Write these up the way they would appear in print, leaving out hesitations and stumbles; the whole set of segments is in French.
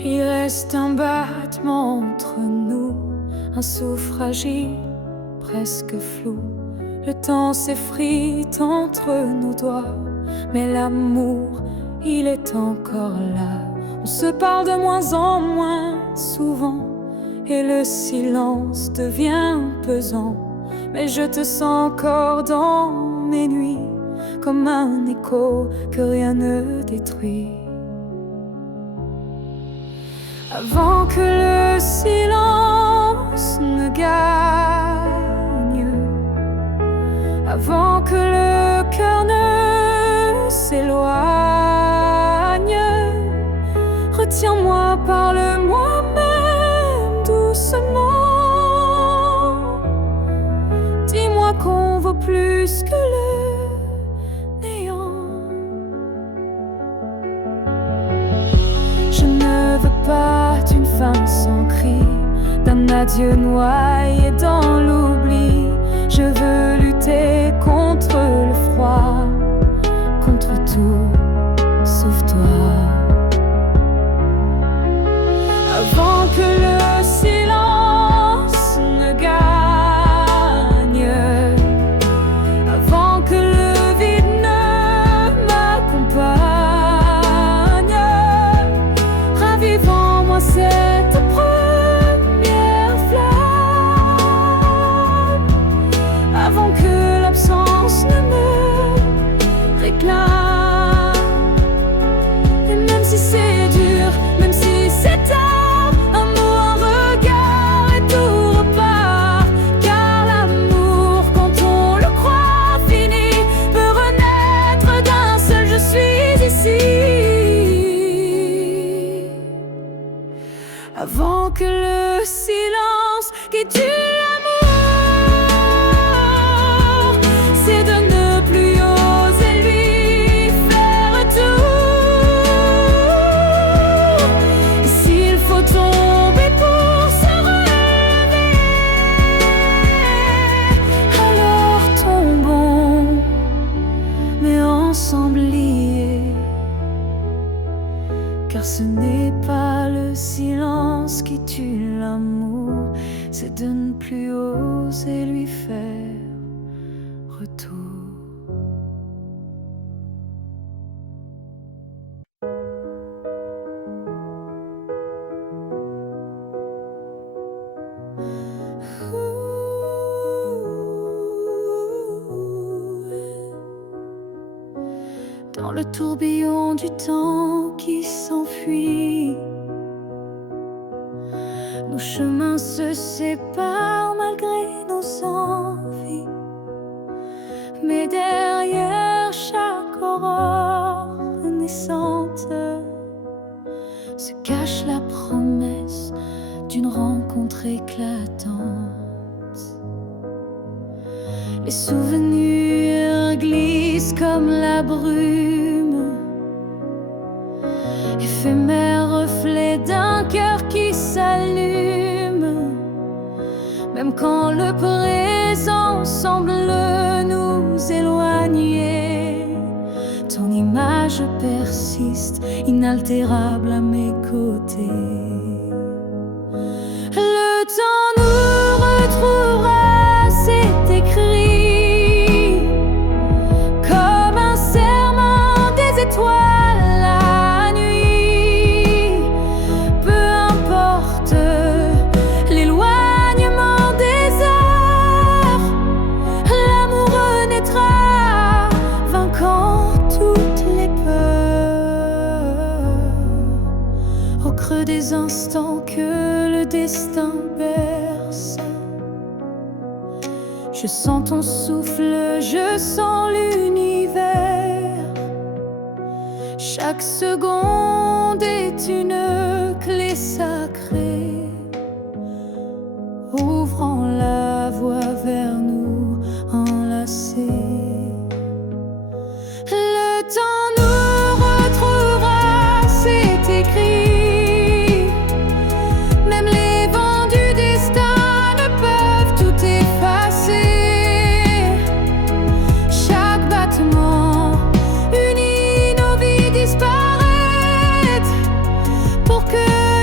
Il reste un battement entre nous, un souffle fragile, presque flou. Le temps s'effrite entre nos doigts, mais l'amour, il est encore là. On se parle de moins en moins souvent, et le silence devient pesant. Mais je te sens encore dans mes nuits, comme un écho que rien ne détruit. Avant que le silence ne gagne, avant que le cœur ne s'éloigne, retiens-moi, parle-moi même doucement. Dis-moi qu'on vaut plus que le néant. Je ne veux pas d'une fin sans cri, d'un adieu noyé dans l'oubli. Je veux lutter contre le froid, contre tout sauf toi. Avant que le silence ne gagne, avant que le vide ne m'accompagne, ravive en moi cette première flamme, avant que l'absence ne me réclame. Et même si c'est dur, même si c'est tard, un mot, un regard et tout repart. Car l'amour, quand on le croit fini, peut renaître d'un seul je suis ici. Avant que le silence qui tue l'amour, c'est de ne plus oser lui faire tout. Et s'il faut tomber pour se relever, alors tombons, mais ensemble liés. Car ce n'est pas le silence qui tue l'amour, c'est de ne plus oser lui faire retour. Dans le tourbillon du temps qui s'enfuit, nos chemins se séparent malgré nos envies. Mais derrière chaque aurore naissante se cache la promesse d'une rencontre éclatante. Les souvenirs glissent comme la brume, éphémère reflet d'un cœur qui s'allume. Même quand le présent semble nous éloigner, ton image persiste, inaltérable à mes côtés. Le temps nous retrouvera, c'est écrit, comme un serment des étoiles la nuit. Peu importe l'éloignement des heures, l'amour renaîtra, vainquant toutes les peurs. Au creux des instants que le destin berce, je sens ton souffle, je sens l'univers. Chaque seconde est une clé sacrée, ouvrant la voie vers nous enlacés. Le temps nous retrouvera, c'est écrit. Même les vents du destin ne peuvent tout effacer. Chaque battement unit nos vies disparaître, pour que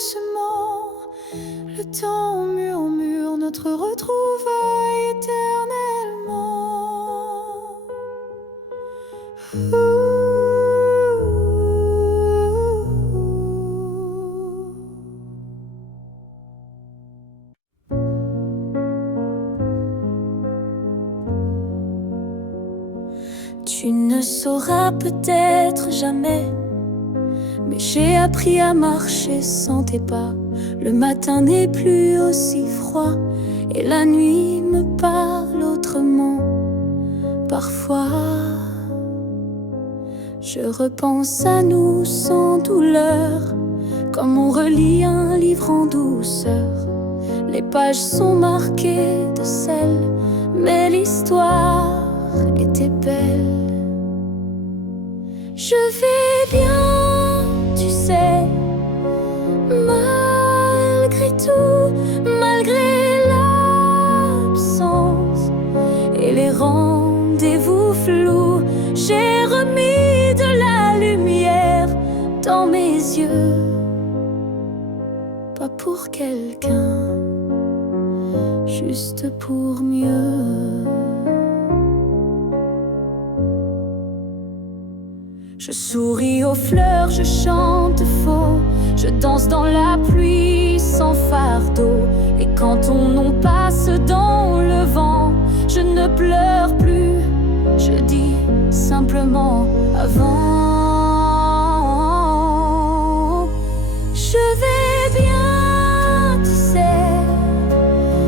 doucement. Le temps murmure notre retrouvaille éternellement. Tu ne sauras peut-être jamais, mais j'ai appris à marcher sans tes pas. Le matin n'est plus aussi froid et la nuit me parle autrement. Parfois, je repense à nous sans douleur, comme on relit un livre en douceur. Les pages sont marquées de sel, mais l'histoire était belle. Je vais bien, tu sais, malgré tout, malgré l'absence et les rendez-vous flous. J'ai remis de la lumière dans mes yeux, pas pour quelqu'un, juste pour mieux. Je souris aux fleurs, je chante faux, je danse dans la pluie sans fardeau. Et quand ton nom passe dans le vent, je ne pleure plus, je dis simplement avant. Je vais bien, tu sais,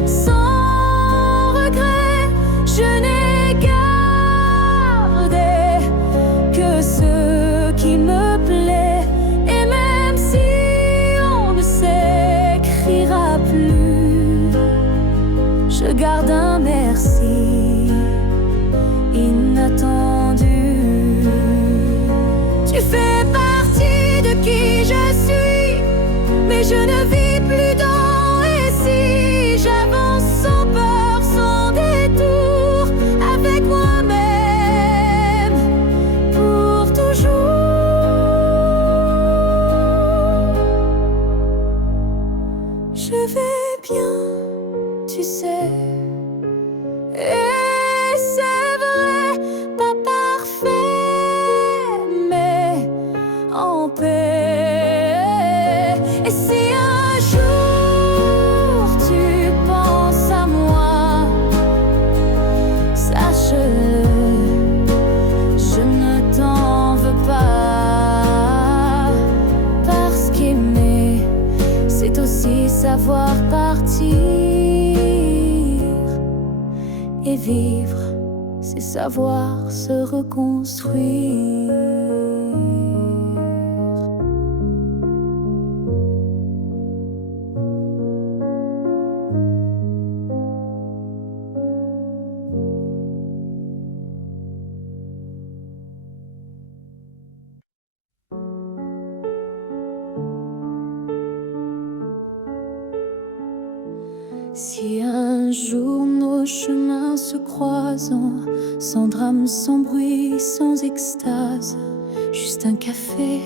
sans regret, je n'ai gardé que ce qui me plaît. Et même si on ne s'écrira plus, je garde un merci inattendu. Tu fais partie de qui je suis, mais je ne vis plus dans et si. J'avance sans peur, sans détour, avec moi-même pour toujours. Je vais bien, tu sais, et c'est vrai, pas parfait, mais en paix. Et si un jour tu penses à moi, sache-le, je ne t'en veux pas. Parce qu'aimer, c'est aussi savoir partir. Et vivre, c'est savoir se reconstruire. Si un jour nos chemins se croisent, sans drame, sans bruit, sans extase, juste un café,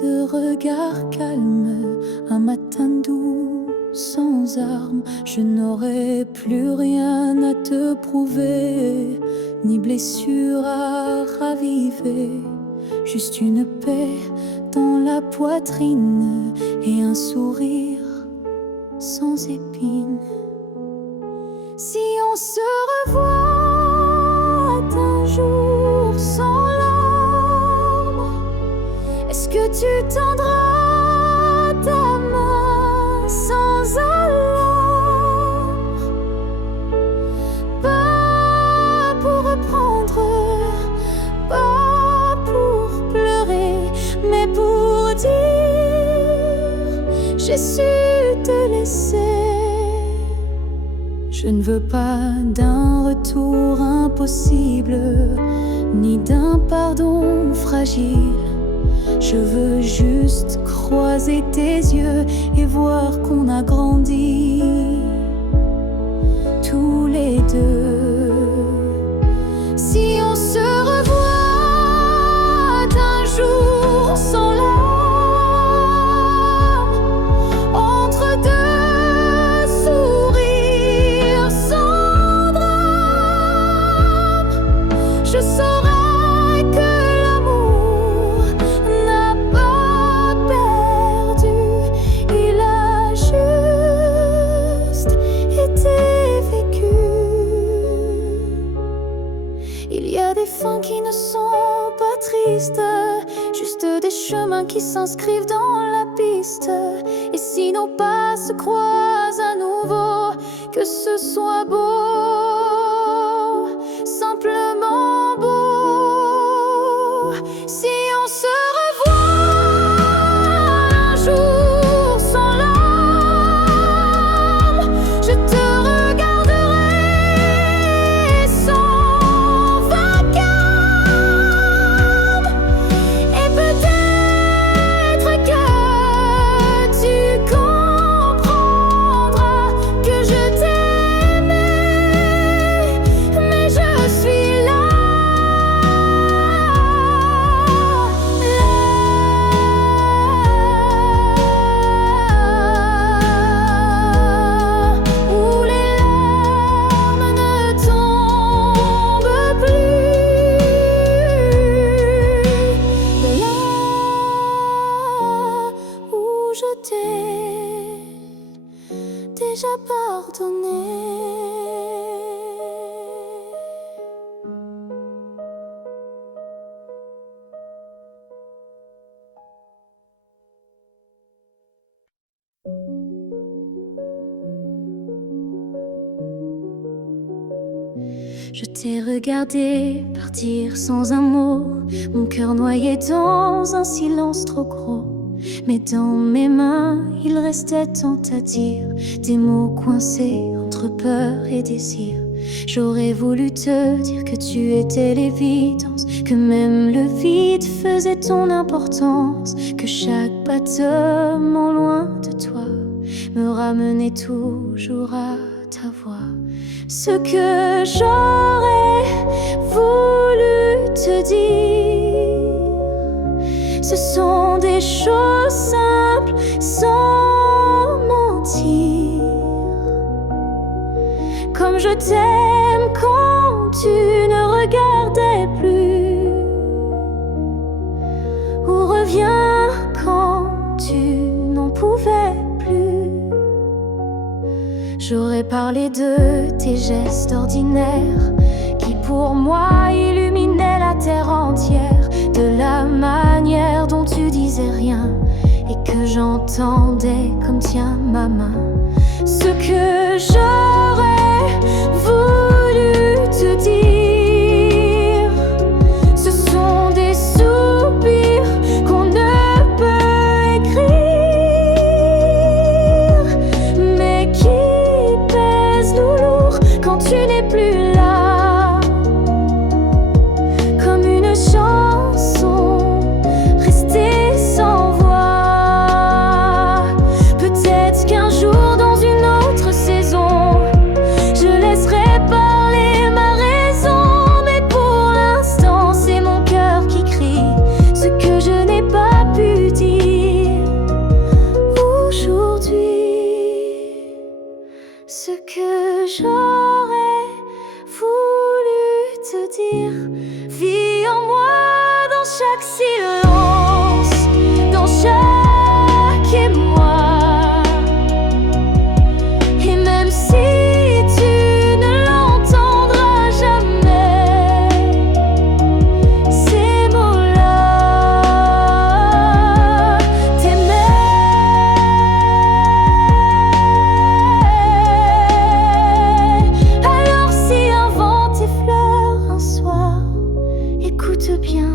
de regard calme, un matin doux, sans armes, je n'aurai plus rien à te prouver, ni blessure à raviver, juste une paix dans la poitrine et un sourire sans épines. Si on se revoit un jour sans larmes, est-ce que tu tendras ta main sans alarme? Pas pour reprendre, pas pour pleurer, mais pour dire j'ai su te laisser. Je ne veux pas d'un retour impossible, ni d'un pardon fragile. Je veux juste croiser tes yeux et voir qu'on a grandi tous les deux. Si on se revoit un jour sans larmes, s'inscrivent dans la piste. Et si nos pas se croisent à nouveau, que ce soit beau, simplement beau. Si on se revoit un jour sans larmes, je te regarderai sans vacarme. Et peut-être que tu comprendras que je t'aimais, mais je suis là, où les larmes ne tombent plus, là où je t'ai déjà pardonné. Je t'ai regardé partir sans un mot, mon cœur noyé dans un silence trop gros. Mais dans mes mains, il restait tant à dire, des mots coincés entre peur et désir. J'aurais voulu te dire que tu étais l'évidence, que même le vide faisait ton importance, que chaque battement loin de toi me ramenait toujours à ta voix. Ce que j'aurais voulu te dire, ce sont des choses simples sans mentir. Comme je t'aime quand tu ne regardais plus, ou reviens quand tu n'en pouvais plus. J'aurais parlé de tes gestes ordinaires qui pour moi illuminaient la terre entière, de la manière dont tu disais rien et que j'entendais comme tiens ma main. Ce que j'aurais voulu te dire, ce sont des soupirs qu'on ne peut écrire, mais qui pèsent nous lourd quand tu n'es plus là, comme une chanson restée sans voix. Peut-être qu'un jour dans une autre saison, je laisserai parler ma raison, mais pour l'instant c'est mon cœur qui crie ce que je n'ai pas pu dire aujourd'hui. Ce que j'aurais voulu te dire vit en moi dans chaque silence, dans chaque émoi. Et même si tu ne l'entendras jamais, ces mots-là, t'aimer. Alors si un vent t'effleure un soir, écoute bien,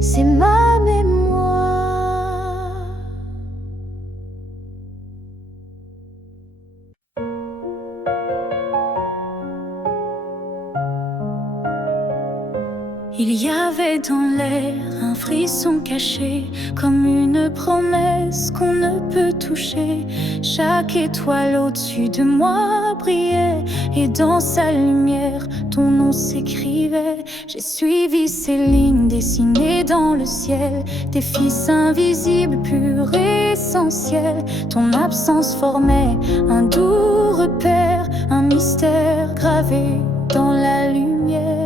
c'est ma mémoire. Il y avait dans l'air un frisson caché, comme une promesse qu'on ne peut toucher. Chaque étoile au-dessus de moi brillait, et dans sa lumière, ton nom s'écrivait. J'ai suivi ces lignes dessinées dans le ciel, des fils invisibles, purs et essentiels. Ton absence formait un doux repère, un mystère gravé dans la lumière.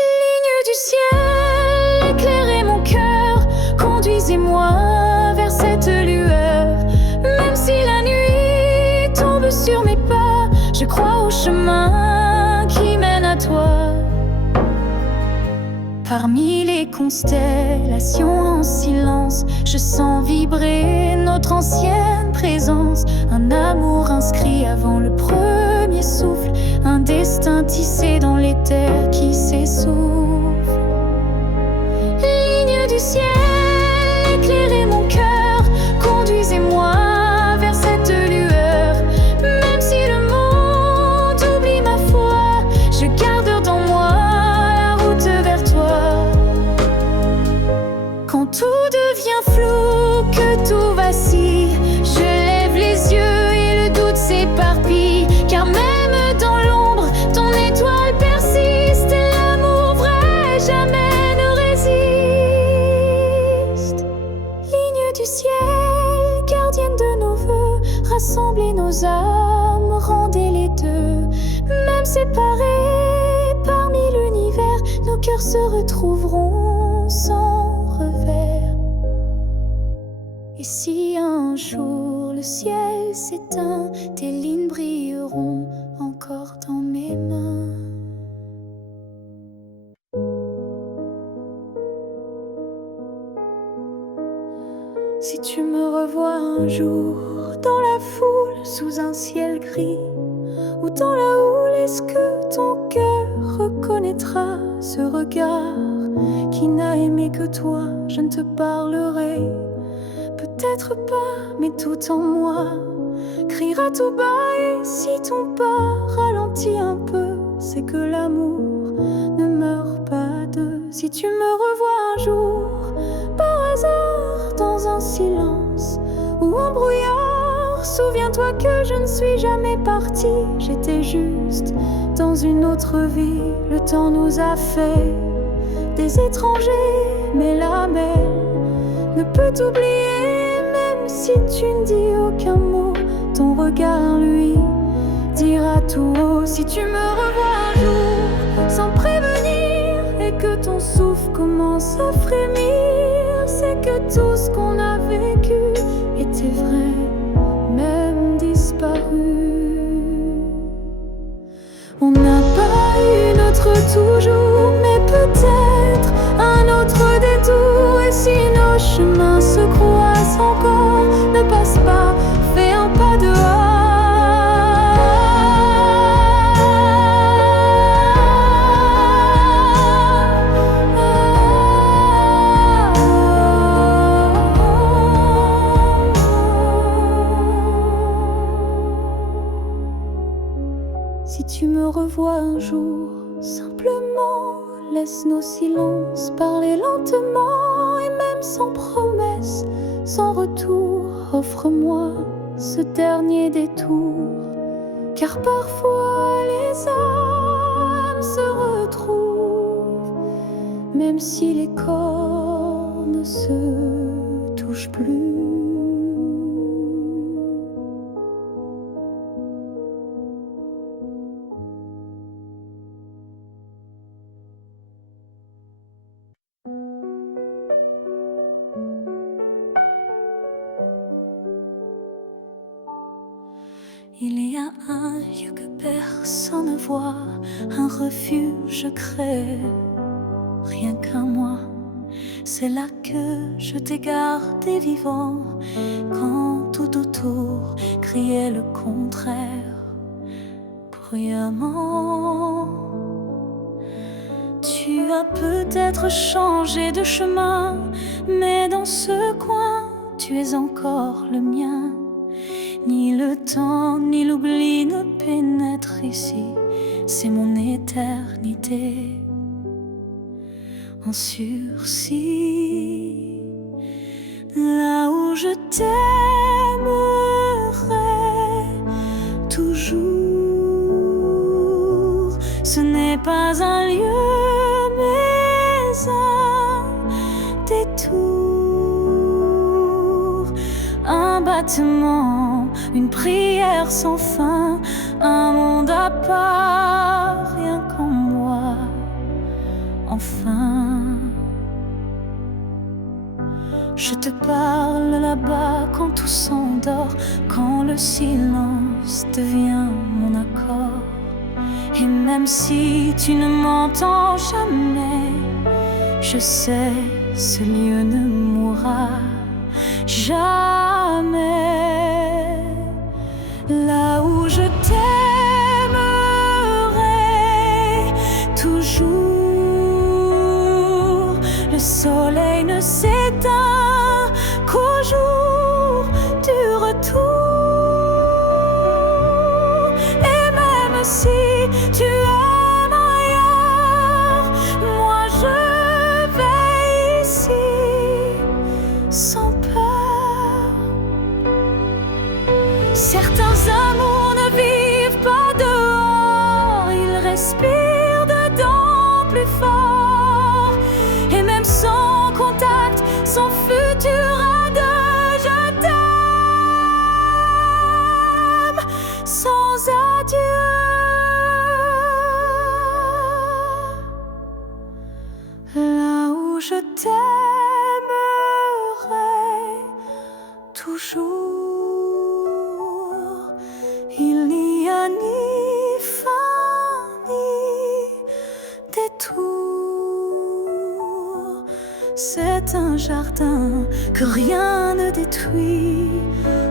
Ligne du ciel, éclairez mon cœur, conduisez-moi vers cette lueur. Même si la nuit tombe sur mes pas, je crois au chemin qui mène à toi. Parmi les constellations en silence, je sens vibrer notre ancienne présence. Un amour inscrit avant le premier souffle, un destin tissé dans les terres qui s'essouffle. Ligne du ciel, éclairez mon cœur, conduisez-moi vers cette lueur. Même si le monde oublie ma foi, je garde dans moi la route vers toi. Quand tout devient flou, que tout vacille, je lève les yeux et le doute s'éparpille. Car même dans l'ombre, ton étoile persiste, et l'amour vrai jamais ne résiste. Ligne du ciel, gardienne de nos vœux, rassemblez nos âmes, rendez les deux. Même séparés parmi l'univers, nos cœurs se retrouveront sans revers. Et si un jour le ciel s'éteint, tes lignes brilleront encore dans mes mains. Si tu me revois un jour dans la foule, sous un ciel gris, ou dans la houle, est-ce que ton cœur reconnaîtra ce regard qui n'a aimé que toi? Je ne te parlerai peut-être pas, mais tout en moi criera tout bas. Et si ton pas ralentit un peu, c'est que l'amour ne meurt pas de. Si tu me revois un jour par hasard dans un silence ou un brouillard, souviens-toi que je ne suis jamais partie. J'étais juste dans une autre vie. Le temps nous a fait des étrangers, mais la mer ne peut t'oublier. Même si tu ne dis aucun mot, ton regard lui dira tout haut. Si tu me revois un jour sans prévenir et que ton souffle commence à frémir, c'est que tout ce qu'on a vécu était vrai, même disparu. On n'a pas eu notre toujours, mais peut-être un autre détour. Et si nos chemins se croisent encore, ne passe pas, fais un pas dehors. Si tu me revois un jour, simplement laisse nos silences parler lentement. Et même sans promesse, sans retour, offre-moi ce dernier détour. Car parfois les âmes se retrouvent, même si les corps ne se touchent plus. Il y a un lieu que personne ne voit, un refuge crée, rien qu'un moi. C'est là que je t'ai gardé vivant, quand tout autour criait le contraire. Bruyamment, tu as peut-être changé de chemin, mais dans ce coin, tu es encore le mien. Ni le temps, ni l'oubli ne pénètrent ici, c'est mon éternité en sursis. Là où je t'aimerai toujours, ce n'est pas un lieu, mais un détour, un battement, une prière sans fin, un monde à part, rien qu'en moi, enfin. Je te parle là-bas quand tout s'endort, quand le silence devient mon accord. Et même si tu ne m'entends jamais, Je sais, ce lieu ne mourra jamais. Là où je t'aimerai toujours. Le soleil ne s'éteint qu'au jour du retour. Et même si tu aimes ailleurs, moi je vais ici sans peur. Certains amours ne vivent pas dehors, ils respirent dedans plus fort. Et même sans contact, son futur a deux je t'aime sans adieu. Là où je t'aimerai toujours, il n'y a ni fin ni détour. C'est un jardin que rien ne détruit,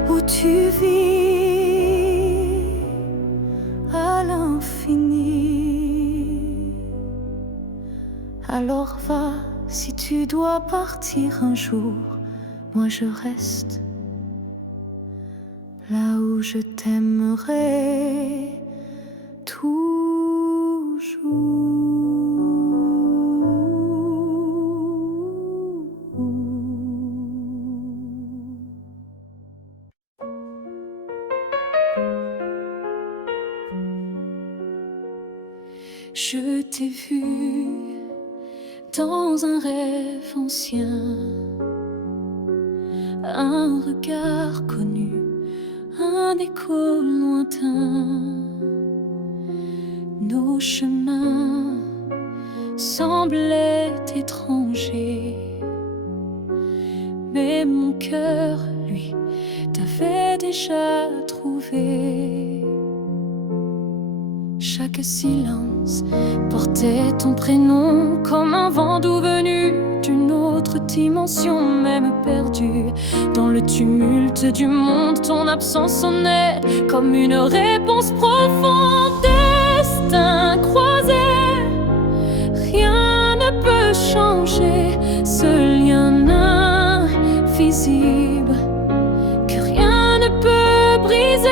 où tu vis à l'infini. Alors va, si tu dois partir un jour, moi je reste là où je t'aimerai toujours. Je t'ai vu dans un rêve ancien, un regard connu, un écho lointain. Nos chemins semblaient étrangers, mais mon cœur, lui, t'avait déjà trouvé. Chaque silence portait ton prénom comme un vent doux venu d'une autre dimension, même perdu dans le tumulte du monde. Ton absence sonnait comme une réponse profonde. Destin croisé, rien ne peut changer ce lien invisible que rien ne peut briser.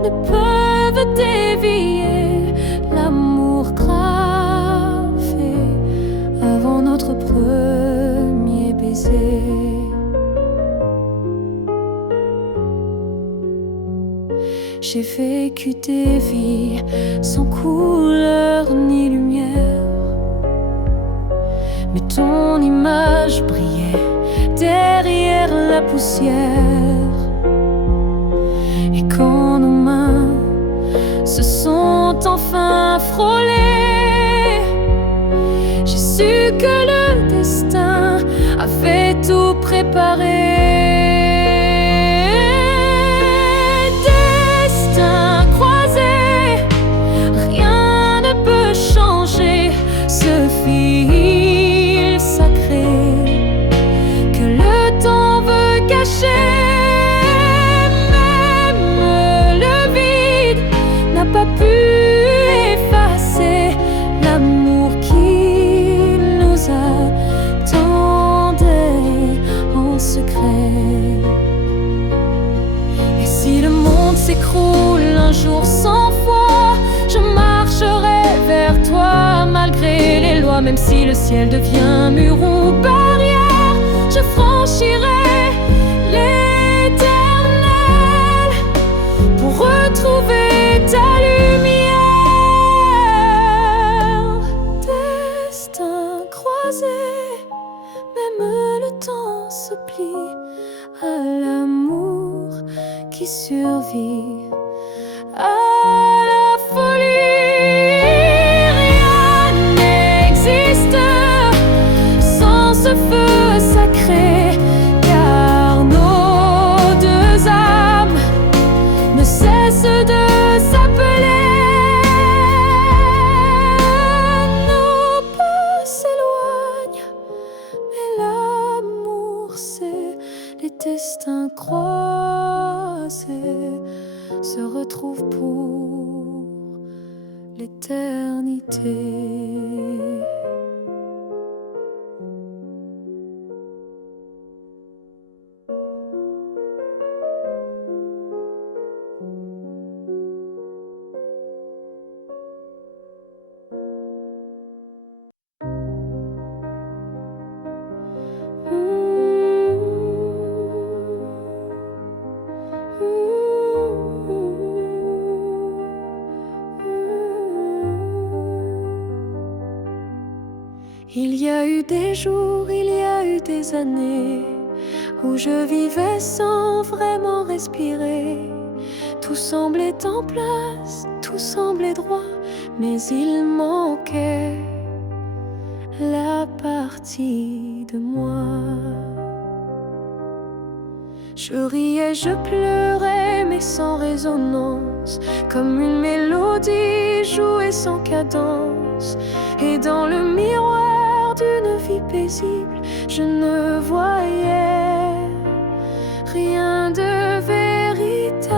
Ne peuvent dévier l'amour gravé avant notre premier baiser. J'ai vécu des vies sans couleur ni lumière, mais ton image brillait derrière la poussière. Et quand nos mains se sont enfin frôlées, j'ai su que le destin avait tout préparé. Destin croisé, rien ne peut changer ce fil sacré que le temps veut cacher. Pas pu effacer l'amour qui nous attendait en secret. Et si le monde s'écroule un jour sans foi, je marcherai vers toi malgré les lois. Même si le ciel devient mur ou barrière, je franchirai l'éternel pour retrouver ta lumière. Destin croisé, même le temps se plie à l'amour qui survit à la folie. Rien n'existe sans ce feu sacré, car nos deux âmes ne cessent de s'appeler. des jours, il y a eu des années où je vivais sans vraiment respirer. Tout semblait en place, tout semblait droit, mais il manquait la partie de moi. Je riais, je pleurais, mais sans résonance, comme une mélodie jouée sans cadence. Et dans le miroir d'une vie paisible, je ne voyais rien de véritable.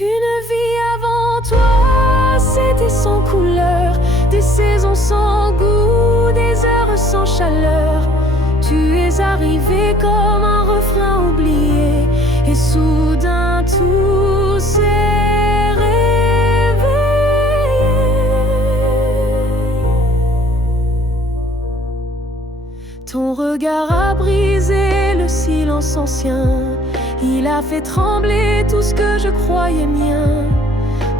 Une vie avant toi, c'était sans couleur, des saisons sans goût, des heures sans chaleur. Tu es arrivé comme un refrain oublié, et soudain tout s'est réveillé. Ton regard a brisé le silence ancien, il a fait trembler tout ce que je croyais mien,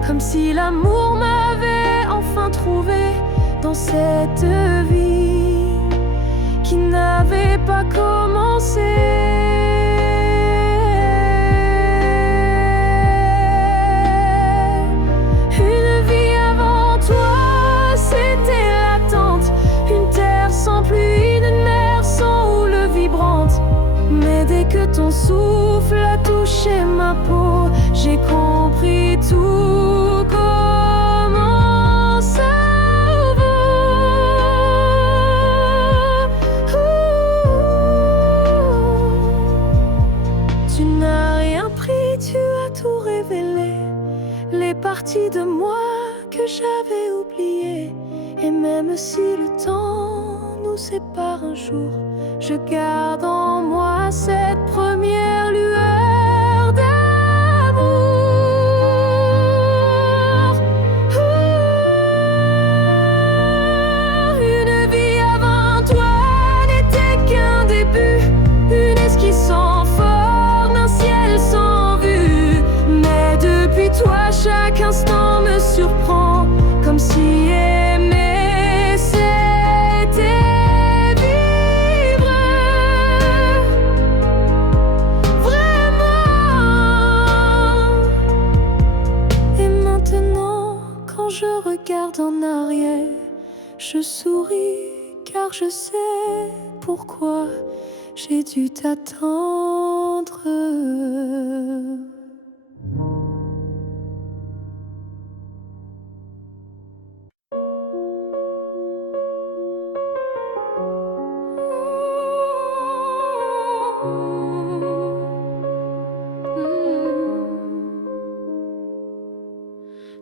comme si l'amour m'avait enfin trouvé dans cette vie qui n'avait pas commencé. Une vie avant toi, c'était l'attente, une terre sans pluie, une mer sans houle vibrante. Mais dès que ton souffle a touché ma peau, j'ai compris tout comment ça vaut. Tu n'as rien pris, tu as tout révélé, les parties de moi que j'avais oubliées. Et même si le temps nous sépare un jour, je garde en moi cette première lueur d'amour. Une vie avant toi n'était qu'un début, une esquisse sans forme, un ciel sans vue. Mais depuis toi, chaque instant me surprend, comme si aimer c'était en arrière. Je souris car je sais pourquoi j'ai dû t'attendre.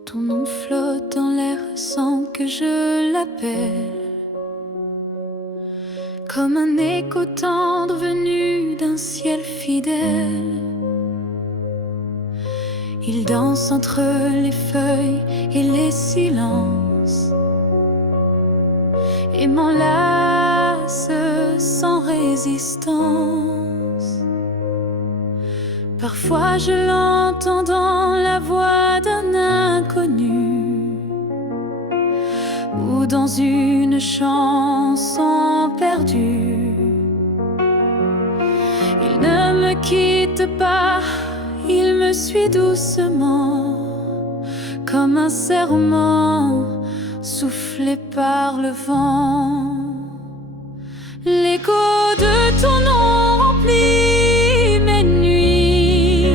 Ton nom flotte dans l'air sans que je l'appelle, comme un écho tendre venu d'un ciel fidèle. Il danse entre les feuilles et les silences et m'enlace sans résistance. Parfois je l'entends dans la voix d'un inconnu ou dans une chanson perdue. Il ne me quitte pas, il me suit doucement, comme un serment soufflé par le vent. L'écho de ton nom remplit mes nuits,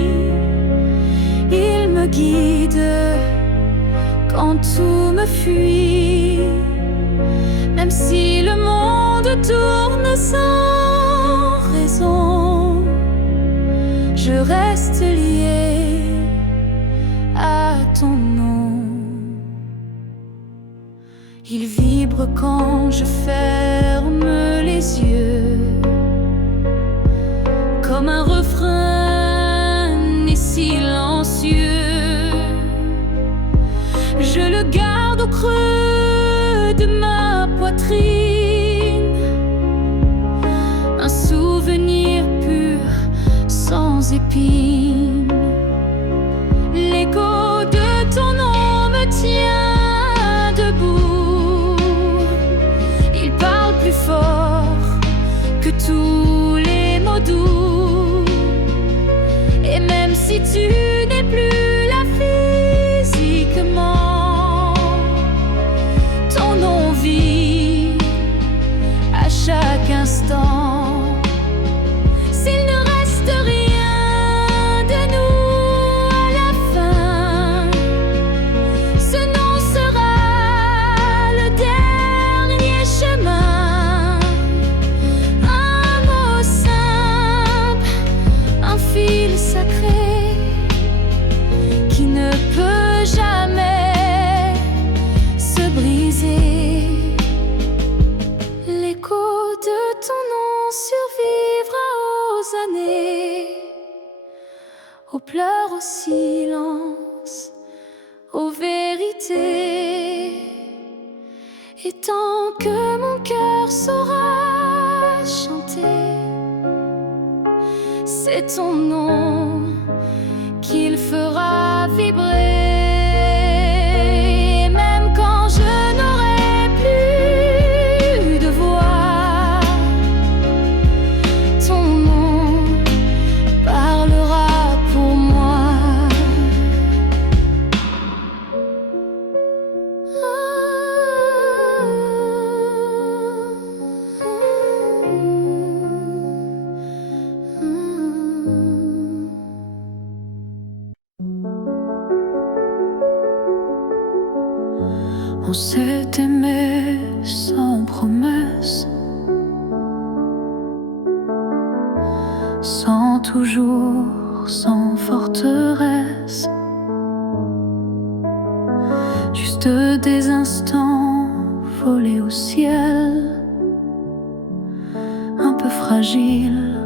il me guide quand tout me fuit. Même si le monde tourne sans raison, je reste lié à ton nom. Il vibre quand je ferme les yeux, comme un refrain et silencieux. Je le garde au creux de ma poitrine, un souvenir pur sans épines. L'écho de ton nom me pleurs, au silence, aux vérités. Et tant que mon cœur saura chanter, c'est ton nom qu'il fera vibrer. Même quand je n'aurai plus de voix, ton nom parlera pour moi. On s'est aimé sans promesse, sans toujours, sans forteresse, juste des instants volés au ciel, un peu fragiles,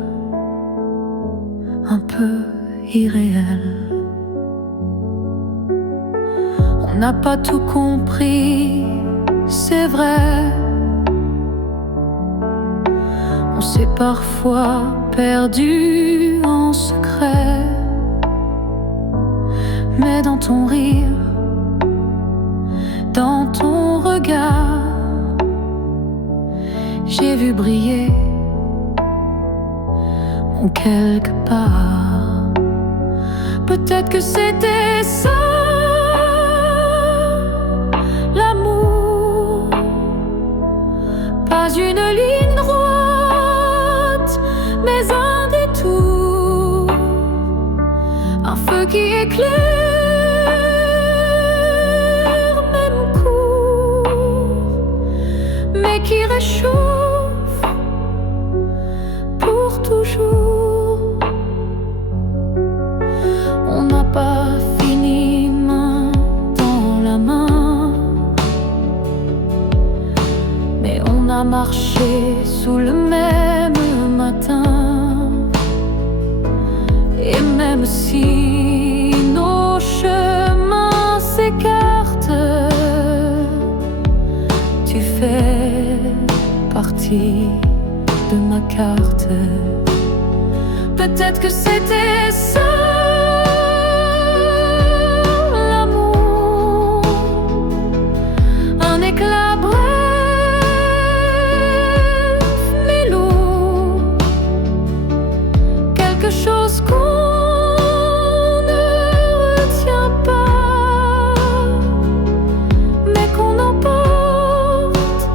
un peu irréels. On n'a pas tout compris, c'est vrai. On s'est parfois perdu en secret. Mais dans ton rire, dans ton regard, j'ai vu briller mon quelque part. Peut-être que c'était ça, l'amour, pas une ligne droite, mais un détour, un feu qui éclaire, même court, mais qui réchauffe pour toujours. On n'a pas fini main dans la main, mais on a marché sous le même matin. Et même si nos chemins s'écartent, tu fais partie de ma carte. Peut-être que c'était ça, l'amour, un éclat bref mais lourd, quelque chose qu'on ne retient pas, mais qu'on emporte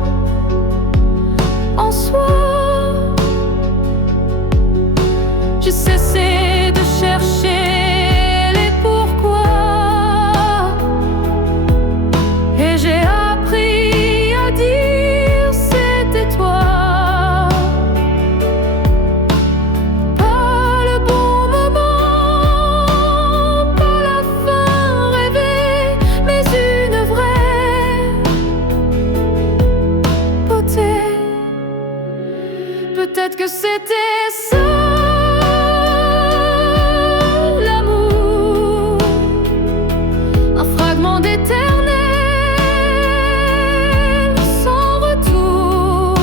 en soi. J'ai cessé de chercher les pourquoi, et j'ai appris à dire c'était toi. Pas le bon moment, pas la fin rêvée, mais une vraie beauté. Peut-être que c'était ça, l'amour, un fragment d'éternel sans retour.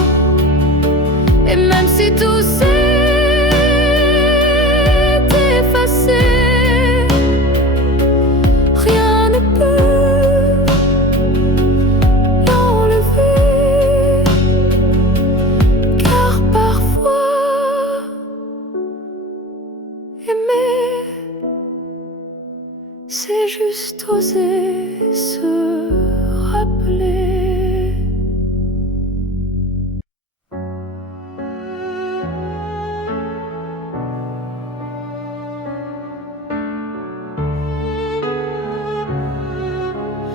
Et même si tout s'est effacé, rien ne peut l'enlever, car parfois aimer, c'est juste oser se rappeler.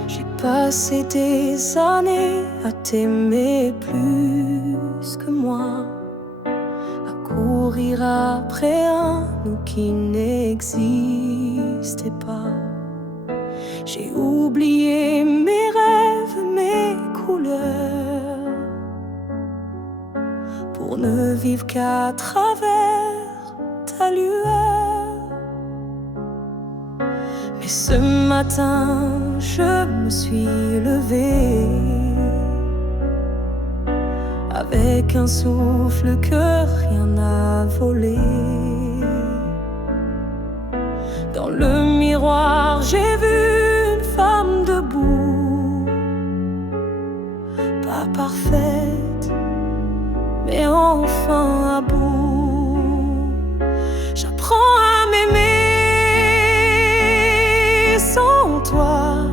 J'ai passé des années à t'aimer plus que moi, à courir après un nous qui n'existait pas. J'ai oublié mes rêves, mes couleurs, pour ne vivre qu'à travers ta lueur. Et ce matin, je me suis levée avec un souffle que rien n'a volé. Dans le miroir, j'ai vu une femme debout, pas parfaite, mais enfin à bout. J'apprends à m'aimer sans toi,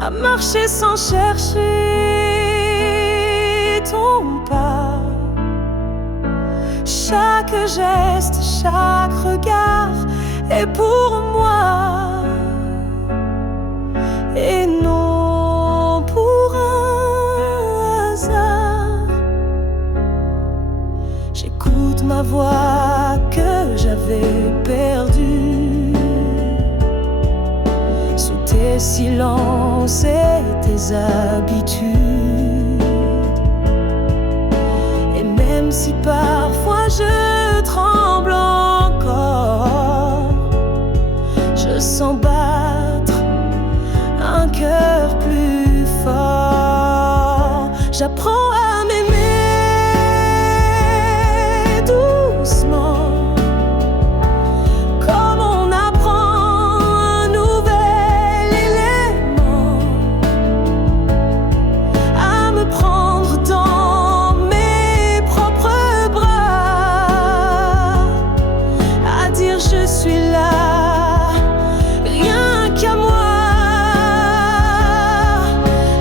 à marcher sans chercher ton pas. Chaque geste, chaque regard est pour moi, et non pour un hasard. J'écoute ma voix que j'avais perdue sous tes silences et tes habitudes. Et même si parfois je tremble encore, je sens battre un cœur plus fort. J'apprends à m'aimer doucement, comme on apprend un nouvel élément, à me prendre dans mes propres bras, à dire je suis là, rien qu'à moi.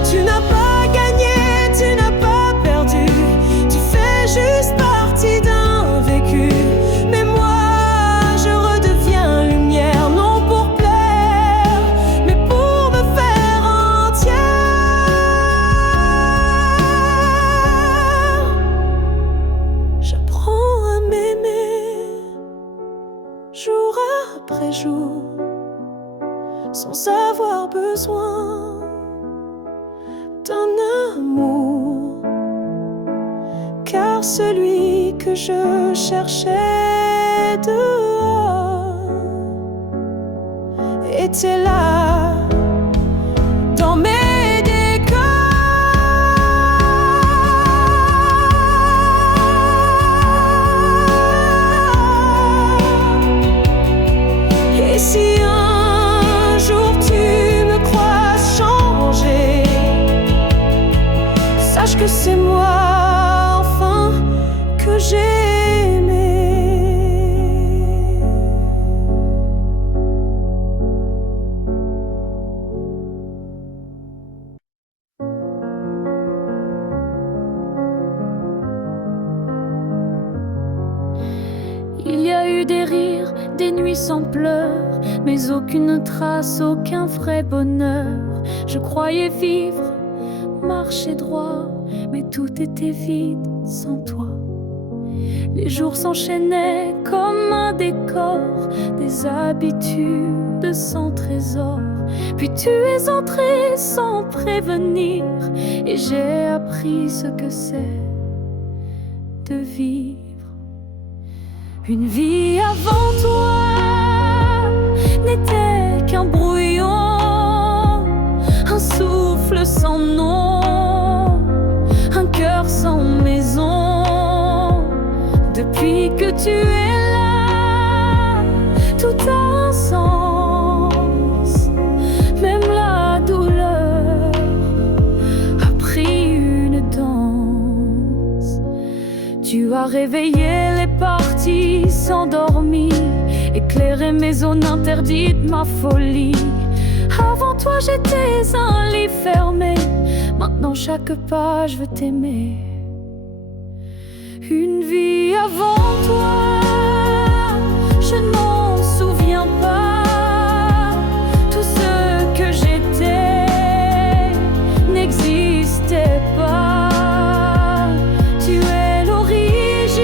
Tu n'as pas gagné, tu n'as pas perdu, tu fais juste partie d'un vécu. Mais moi, je redeviens lumière, non pour plaire, mais pour me faire entière. J'apprends à m'aimer jour après jour, sans avoir besoin d'un amour, car celui que je cherchais dehors était là dans mes décors. Et si un jour tu me crois changer, sache que c'est moi enfin que j'ai aimé. Il y a eu des rires, des nuits sans pleurs, mais aucune trace, aucun vrai bonheur. Je croyais vivre, marcher droit, mais tout était vide sans toi. Les jours s'enchaînaient comme un décor, des habitudes sans trésor. Puis tu es entré sans prévenir, et j'ai appris ce que c'est de vivre. Une vie avant toi n'était qu'un brouillon, un souffle sans nom, un cœur sans maison. Depuis que tu es là, tout a un sens, même la douleur a pris une danse. Tu as réveillé les parties s'endormir, éclairer mes zones interdites, ma folie. Avant toi j'étais un lit fermé, maintenant chaque page veut t'aimer. Une vie avant toi, je ne m'en souviens pas. Tout ce que j'étais n'existait pas. Tu es l'origine,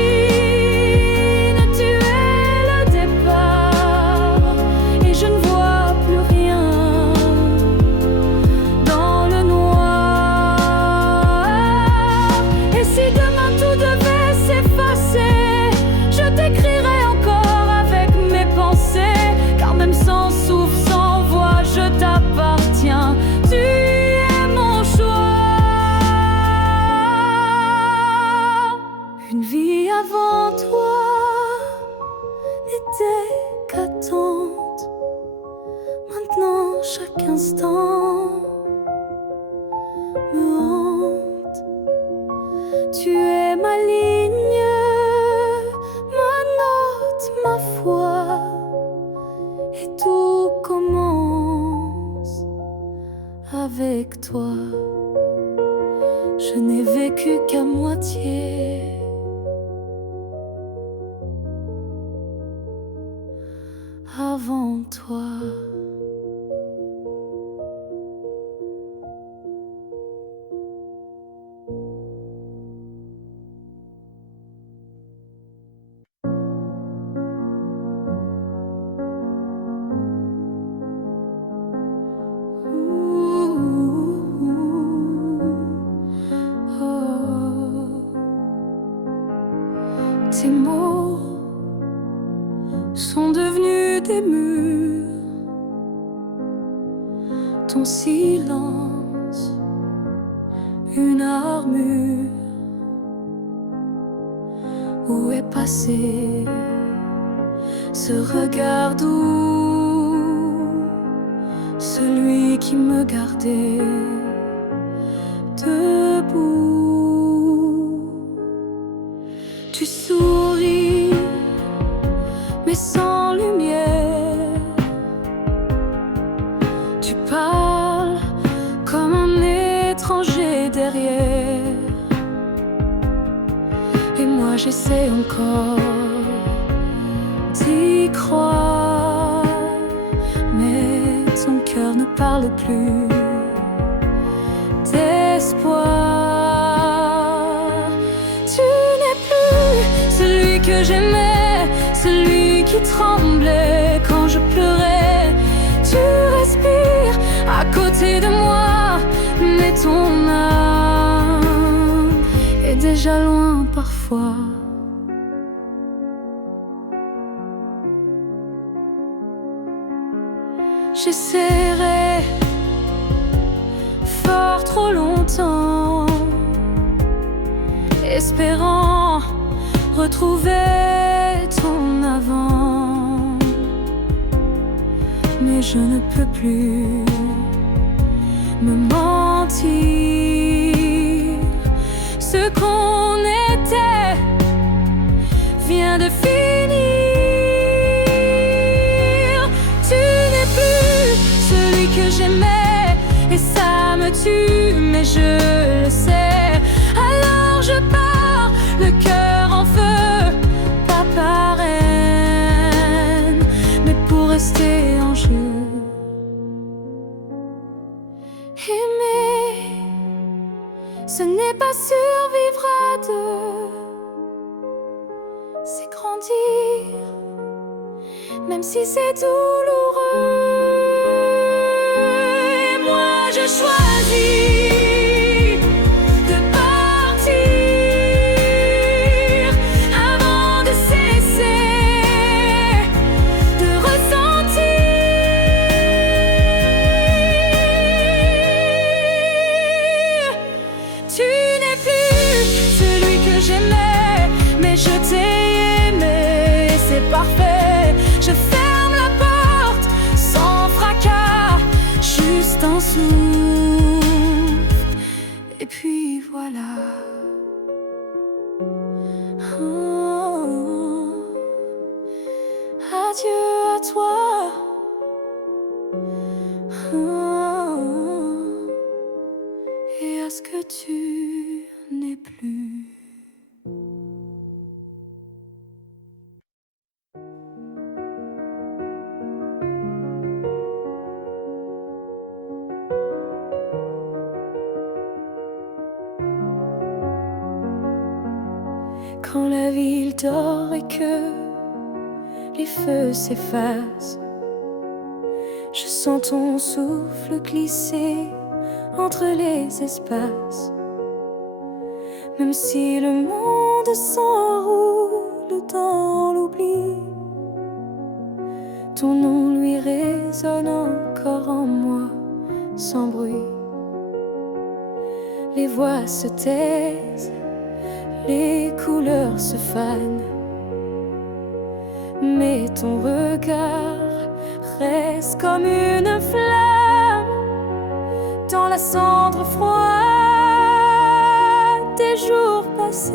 tu es le départ, et je ne vois plus rien dans le noir. Et si demain tout devait s'effacer, je t'écrirai encore avec mes avec toi. Je n'ai vécu qu'à moitié. Avant toi. Tes mots sont devenus des murs, ton silence une armure. Où est passé ce regard doux, celui qui me gardait debout? Tu souris, mais sans lumière. Tu parles comme un étranger derrière. Et moi j'essaie encore d'y croire, mais ton cœur ne parle plus d'espoir. Tu n'es plus celui que j'aimais, celui qui tremblait quand je pleurais. Tu respires à côté de moi, mais ton âme est déjà loin parfois. J'essaierai fort trop longtemps, espérant retrouver ton avant, mais je ne peux plus me mentir. Ce qu'on était vient de finir. Tu n'es plus celui que j'aimais, et ça me tue, mais je le sais. Alors je pars, le cœur en feu, pas par haine, mais pour rester en jeu. Aimer, ce n'est pas survivre à deux, c'est grandir, même si c'est douloureux. Et moi je choisis de partir avant de cesser de ressentir. Tu n'es plus celui que j'aimais, mais je t'ai aimé, c'est parfait. Je ferme la porte sans fracas, juste un souffle, et puis voilà. Oh, adieu à toi. Oh, et à ce que tu n'es plus. Quand la ville dort et que les feux s'effacent, je sens ton souffle glisser entre les espaces. Même si le monde s'enroule dans l'oubli, ton nom lui résonne encore en moi, sans bruit. Les voix se taisent, les couleurs se fanent, mais ton regard reste comme une flamme dans la cendre froide des jours passés.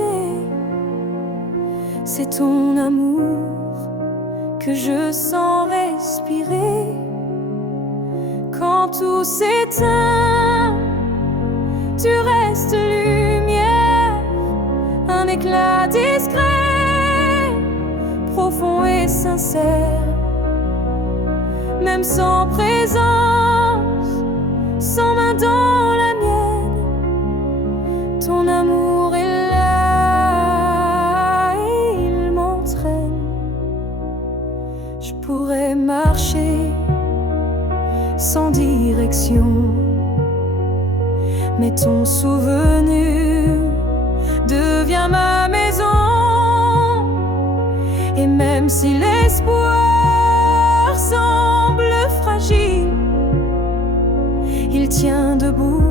C'est ton amour que je sens respirer Quand tout s'éteint, tu restes lumière, un éclat discret, profond et sincère. Même sans présence, sans main dans la mienne, ton amour est là et il m'entraîne. Je pourrais marcher sans direction, mais ton souvenir devient ma maison. Et même si l'espoir semble fragile, il tient debout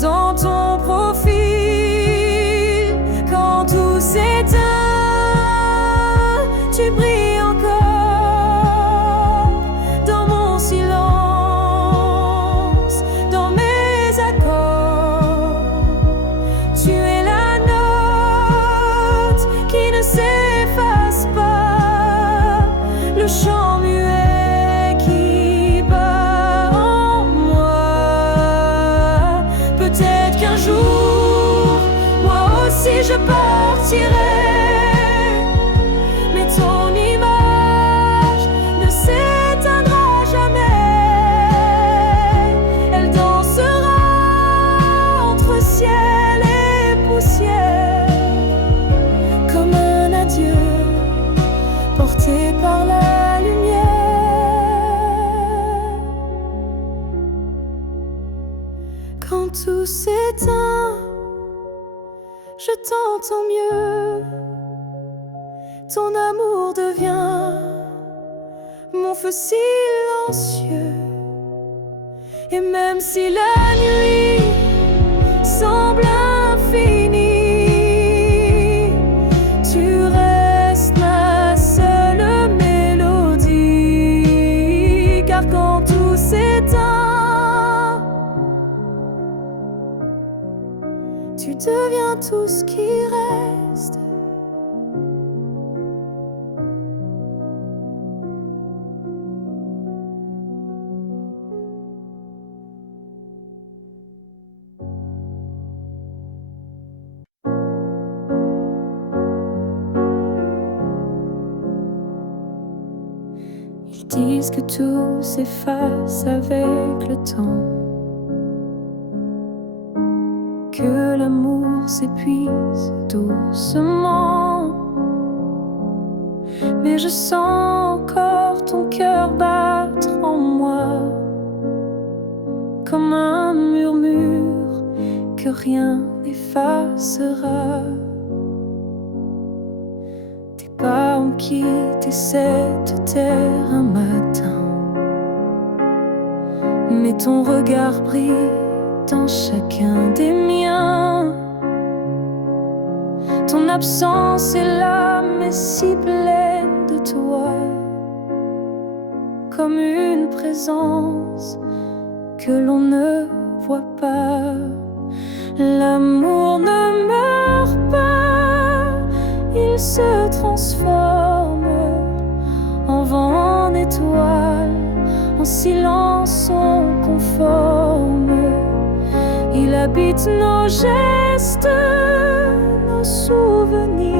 dans ton profil. Quand tout s'éteint, tu brilles encore dans mon silence, dans mes accords. Tu es la note qui ne s'efface pas, le chant muet qui bat en moi. Peut-être qu'un jour, moi aussi je partirai, mais ton image ne s'éteindra jamais. Elle dansera entre ciel et poussière, comme un adieu porté par la lumière. Quand tout s'éteint, je t'entends mieux. Ton amour devient mon feu silencieux. Et même si la nuit semble infinie, tu restes ma seule mélodie. Car quand tout s'éteint, tu deviens tout ce qui reste. Ils disent que tout s'efface avec le temps, que l'amour s'épuise doucement. Mais je sens encore ton cœur battre en moi, comme un murmure que rien n'effacera. Tes pas ont quitté cette terre un matin, mais ton regard brille dans chacun des miens. Ton absence est là, mais si pleine de toi, comme une présence que l'on ne voit pas. L'amour ne meurt pas, il se transforme en vent, en étoile, en silence on conforme. Il habite nos gestes, nos souvenirs,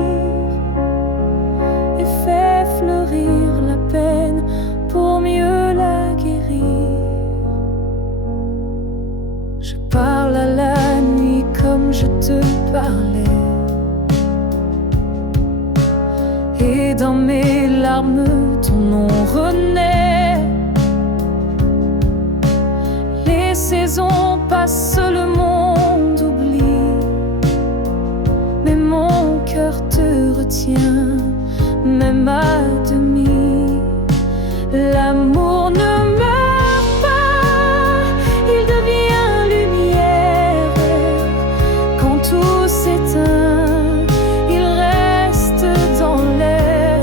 et fait fleurir la peine pour mieux la guérir. Je parle à la nuit comme je te parlais, et dans mes larmes ton nom renaît. Les saisons passent, le monde oublie, mais mon cœur te retient, même à demi. L'amour ne meurt pas, il devient lumière. Quand tout s'éteint, il reste dans l'air.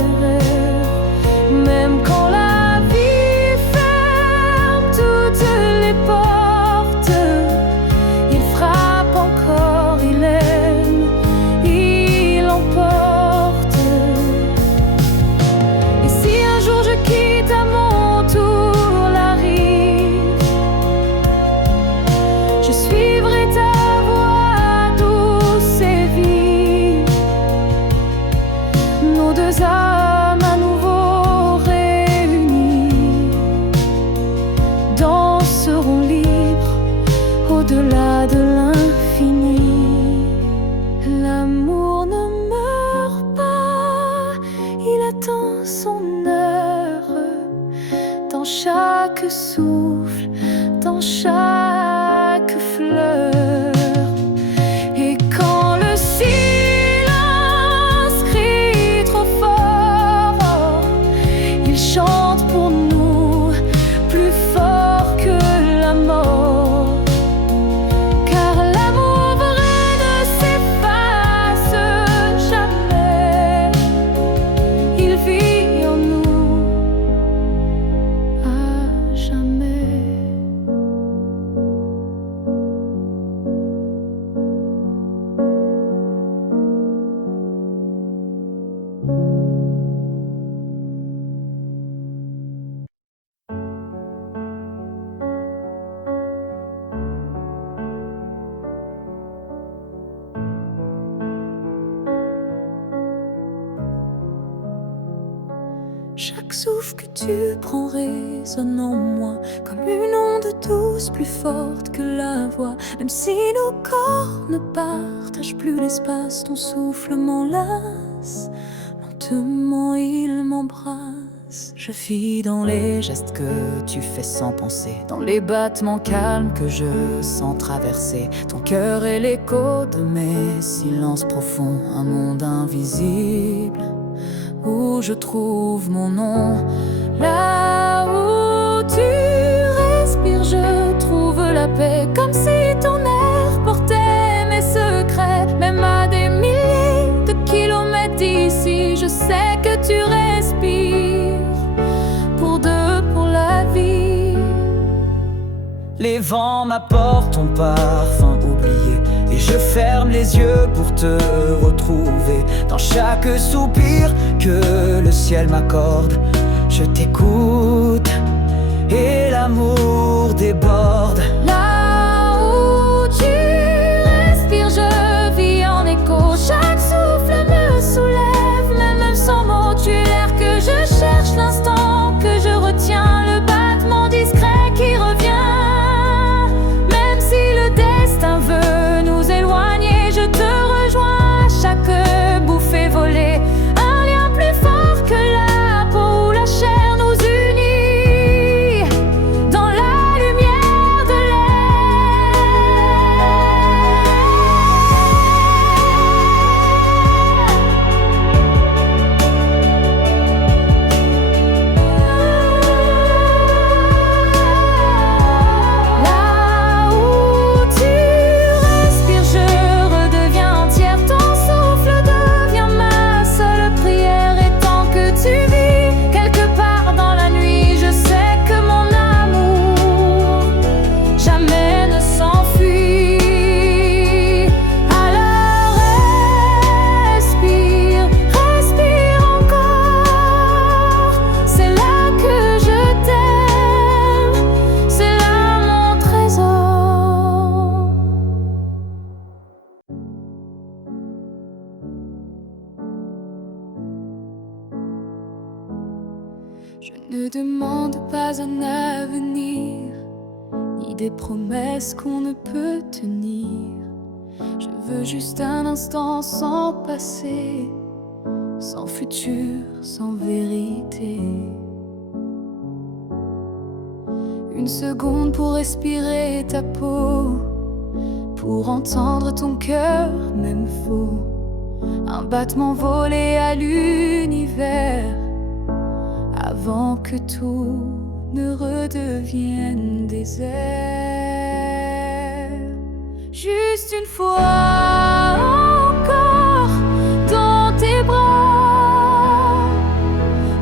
Même quand la vie ferme toutes les portes, il frappe encore, il aime, il emporte. Et si un jour je quitte mon au-delà de l'infini. L'amour ne meurt pas, il attend son heure. Dans chaque souffle, dans chaque fleur. Et quand le silence crie trop fort, il chante pour nous plus fort que la mort. Car l'amour vrai ne s'efface jamais, il vit en nous à jamais. Chaque souffle que tu prends résonne en moi comme une onde douce plus forte que la voix. Même si nos corps ne partagent plus l'espace, ton souffle m'enlace, lentement il m'embrasse. Je vis dans les gestes que tu fais sans penser, dans les battements calmes que je sens traverser ton cœur et l'écho de mes silences profonds. Un monde invisible où je trouve mon nom. Là où tu respires, je trouve la paix, comme si ton air portait mes secrets. Même à des milliers de kilomètres d'ici, je sais que tu respires pour deux, pour la vie. Les vents m'apportent ton parfum oublié, et je ferme les yeux pour te retrouver. Dans chaque soupir que le ciel m'accorde, je t'écoute et l'amour déborde. Là où tu respires, je vis en écho. Chaque souffle me soulève, même sans mots. Tu es l'air que je cherche, l'instant que je retiens, le battement discret qui revient. Même si le destin veut nous éloigner, je te rejoins à chaque bouffée volée. Un lien plus fort que la peau ou la chair nous unit dans la lumière de Là où tu respires, je redeviens entière. Ton souffle devient ma seule prière. Et tant que tu vis quelque part dans la nuit, je sais que mon amour jamais ne s'enfuit. Alors respire, respire encore. C'est là que je t'aime, c'est là mon trésor. Je ne demande pas un avenir, ni des promesses qu'on ne peut tenir. Je veux juste un instant sans passé, sans futur, sans vérité. Une seconde pour respirer ta peau, pour entendre ton cœur, même faux. Un battement volé à l'univers, avant que tout ne redevienne désert. Juste une fois encore dans tes bras,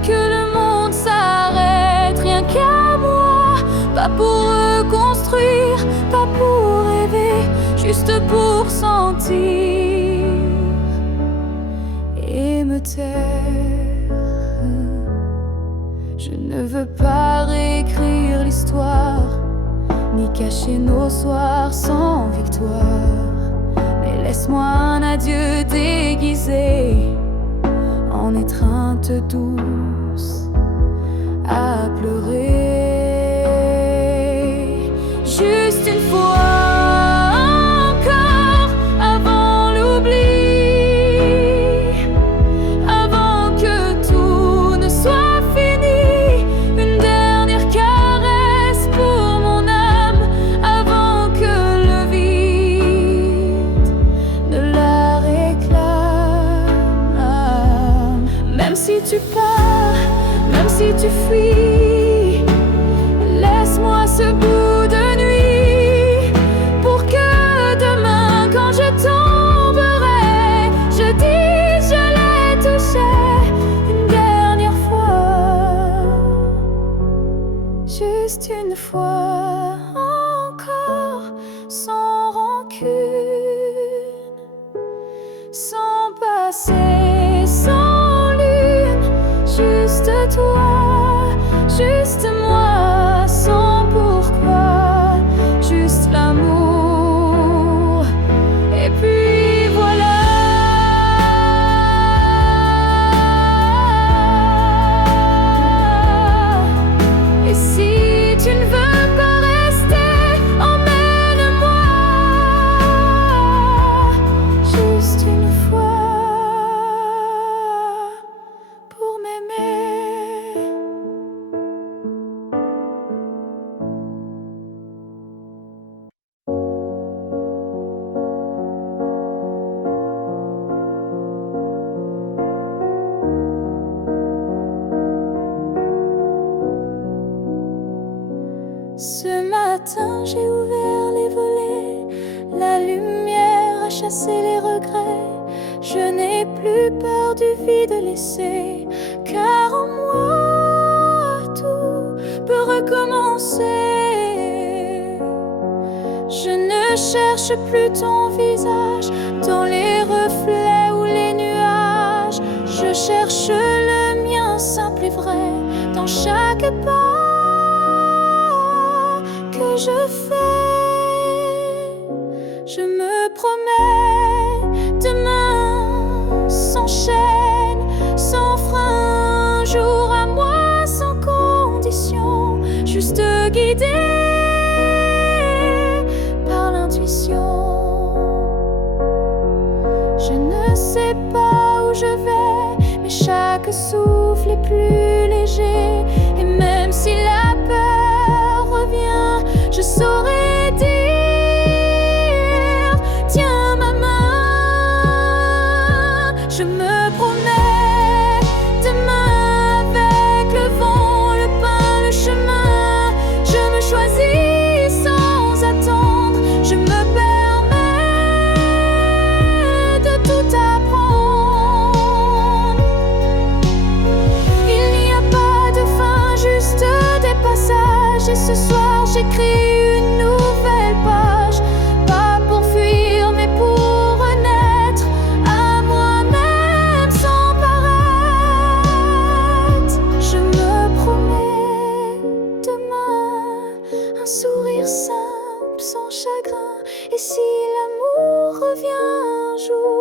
que le monde s'arrête, rien qu'à moi. Pas pour reconstruire, pas pour rêver, juste pour sentir et me taire. Je ne veux pas réécrire l'histoire, ni cacher nos soirs sans victoire. Mais laisse-moi un adieu déguisé en étreinte douce à pleurer. Juste une fois chasser les regrets. Je n'ai plus peur du vide laissé, car en moi tout peut recommencer. Je ne cherche plus ton visage dans les reflets ou les nuages. Je cherche le mien simple et vrai dans chaque pas que je fais. Je me promets demain sans chaîne, sans frein, jour à moi sans condition, juste guidé par l'intuition. Je ne sais pas où je vais, mais chaque souffle est plus léger. Et même si la peur revient, je saurai dire: tiens ma main. Je me promets demain avec le vent, le pain, le chemin. Je me choisis sans attendre. Je me permets de tout apprendre. Il n'y a pas de fin, juste des passages. Et ce soir j'écris une nouvelle page, pas pour fuir mais pour renaître à moi-même sans paraître. Je me promets demain un sourire simple sans chagrin. Et si l'amour revient un jour,